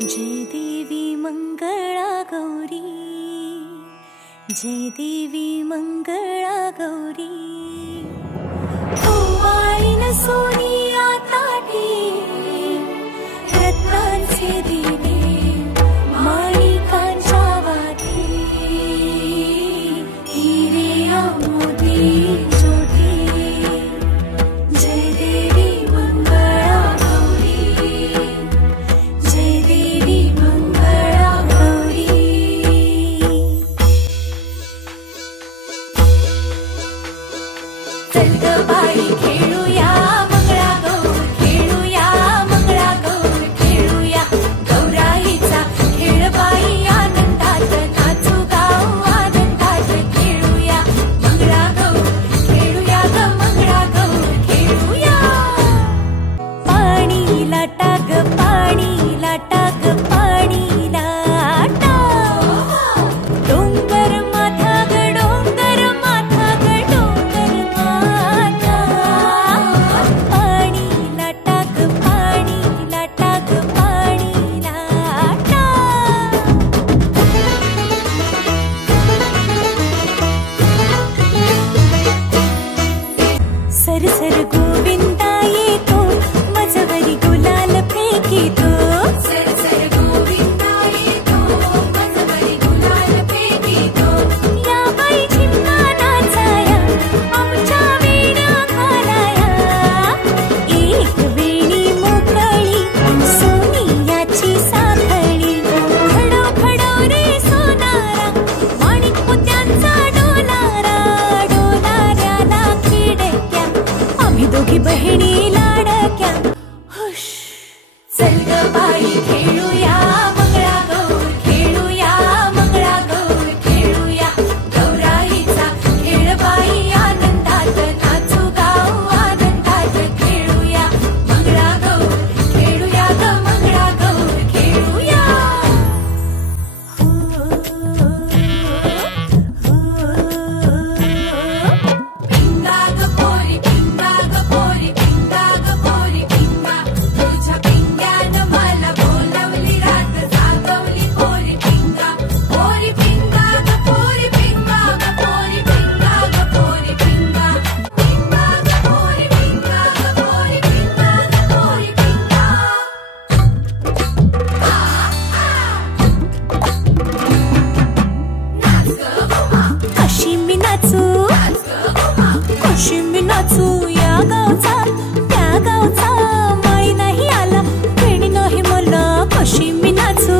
जय देवी मंगला गौरी, जय देवी मंगला गौरी। ओवाळीन सोनिया ताटी रत्नांचे दिवे माणिकांच्या वाती, हिरे मोती ज्योती। जय देवी मंगला गौरी, जय देवी मंगला गौरी। चल ग बाई खेळूया मंगळा गौर, खेळूया मंगळा गौर, खेळूया गौराईचा खेळ बाई आनंदात नाचू गाऊ आनंदात। खेळूया मंगळा गौर, खेळूया ग मंगळा गौर, खेळूया। पाणी लाटा ग पाणी लाटा ग पाणी लाटा, डोंगर माथा ग डोंगर माथा ग डोंगर माथा। पाणी लाटा ग पाणी लाटा ग पाणी लाटा। सरसर गोविंदा येतो मजवरी गुलाल फेकीतो, सरसर गोविंदा येतो मजवरी गुलाल फेकीतो। या बाई झिम्मा नाचाया आमच्या वेण्या घालाया, एक वेणी मोकळी सोनियाची साखळी। खडो खडो रे सोनारा माणिक मोत्यांचा डोलारा, डोलाऱ्याला खिडक्या आम्ही दोघी बहिणी लाडक्या। हुश चल ग बाई खेळूया मंगळा गौर, खेळूया मंगळा गौर, खेळूया गौराईचा खेळ बाई आनंदात नाचू गाऊ आनंदात। खेळूया मंगळा गौर, खेळूया ग मंगळा गौर, खेळूया। पिंगा ग पोरी पिंगा ग पोरी पिंगा ग पोरी पिंगा, तुझ्या पिंग्यानं मला बोलावली रात जागवली पोरी पिंगा। पोरी पिंगा ग पोरी पिंगा ग पोरी पिंगा ग पोरी पिंगा, पिंगा ग पोरी पिंगा ग पोरी पिंगा ग पोरी पिंगा। कशी मी नाचू कशी मी नाचू, या गावचा त्या गावचा माळी नाही आला खेळणी नाही मला। कशी मी नाचू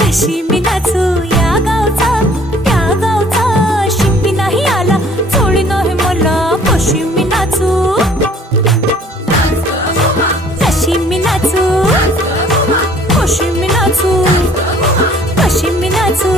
कशी मी नाचू, या गावचा त्या गावचा शिंपी नाही आला चोळी नाही मला। कशी मी नाचू कशी मी नाचू कशी मी नाचू कशी मी नाचू।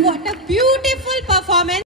What a beautiful performance.